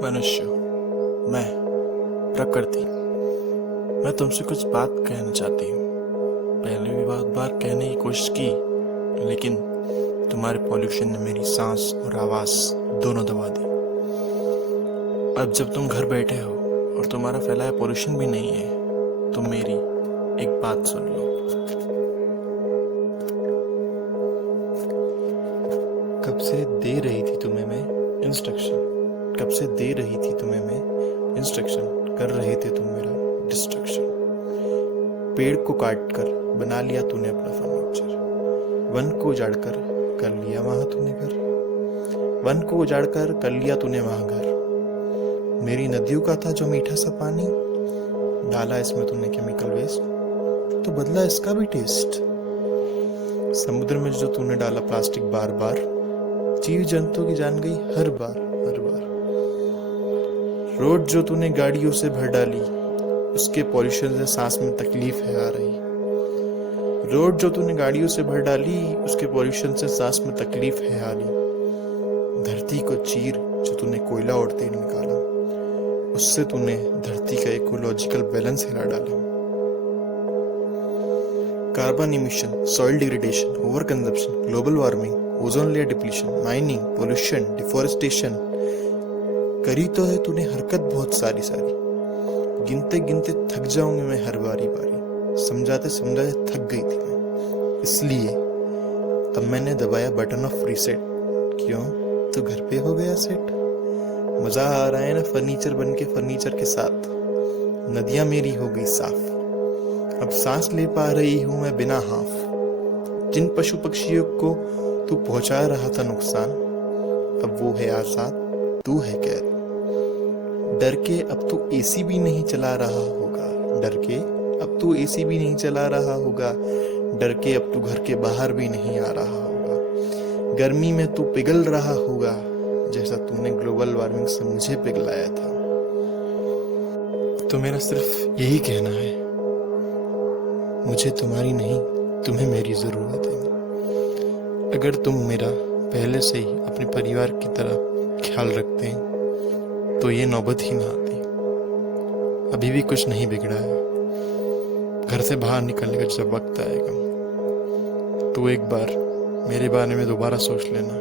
मनुष्य, मैं प्रकृति, मैं तुमसे कुछ बात कहना चाहती हूँ। पहले भी बहुत बार कहने की कोशिश की, लेकिन तुम्हारे पॉल्यूशन ने मेरी सांस और आवाज़ दोनों दबा दी। अब जब तुम घर बैठे हो और तुम्हारा फैलाया पॉल्यूशन भी नहीं है, तो मेरी एक बात सुन लो। कब से दे रही थी तुम्हें मैं इंस्ट्रक्शन, कब से दे रही थी तुम्हें मैं इंस्ट्रक्शन, कर रहे थे तुम मेरा डिस्ट्रक्शन। पेड़ को काट कर बना लिया तूने अपना फर्नीचर, वन को उजाड़ कर लिया वहां तूने घर, वन को उजाड़ कर लिया तूने वहां घर। मेरी नदियों का था जो मीठा सा पानी, डाला इसमें तूने केमिकल वेस्ट, तो बदला इसका भी टेस्ट। समुद्र में जो तूने डाला प्लास्टिक बार बार, जीव जंतु की जान गई हर बार हर बार। रोड जो तूने गाड़ियों से भर डाली, उसके पॉल्यूशन से सांस में तकलीफ है आ रही। रोड जो तूने गाड़ियों से भर डाली, उसके पॉल्यूशन से सांस में तकलीफ है आ रही। धरती को चीर जो तूने कोयला और तेल निकाला, उससे तूने धरती का इकोलॉजिकल बैलेंस हिला डाला। Carbon emission, soil degradation, over consumption, global warming, ozone layer depletion, mining, pollution, deforestation, करी तो है तूने हरकत बहुत सारी सारी। गिनते गिनते थक जाऊंगी मैं हर बारी बारी, समझाते समझाते थक गई थी मैं। इसलिए अब मैंने दबाया बटन ऑफ रीसेट। क्यों? तो घर पे हो गया सेट। मजा आ रहा है ना फर्नीचर बन के फर्नीचर के साथ। नदियां मेरी हो गई साफ, अब सांस ले पा रही हूं मैं बिना हाफ। जिन पशु पक्षियों को तू पहुंचा रहा था नुकसान, अब वो है आजाद, तू है कैद। डर के अब तू एसी भी नहीं चला रहा होगा, डर के अब तू एसी भी नहीं चला रहा होगा, डर के अब तू घर के बाहर भी नहीं आ रहा होगा। गर्मी में तू पिघल रहा होगा, जैसा तूने ग्लोबल वार्मिंग से मुझे पिघलाया था। तो मेरा सिर्फ यही कहना है, मुझे तुम्हारी नहीं, तुम्हें मेरी जरूरत है। अगर तुम मेरा पहले से ही अपने परिवार की तरह ख्याल रखते हैं, तो ये नौबत ही ना आती। अभी भी कुछ नहीं बिगड़ा है। घर से बाहर निकलने का जब वक्त आएगा, तो एक बार मेरे बारे में दोबारा सोच लेना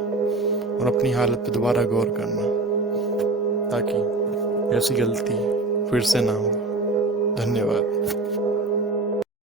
और अपनी हालत पे दोबारा गौर करना, ताकि ऐसी गलती फिर से ना हो। धन्यवाद।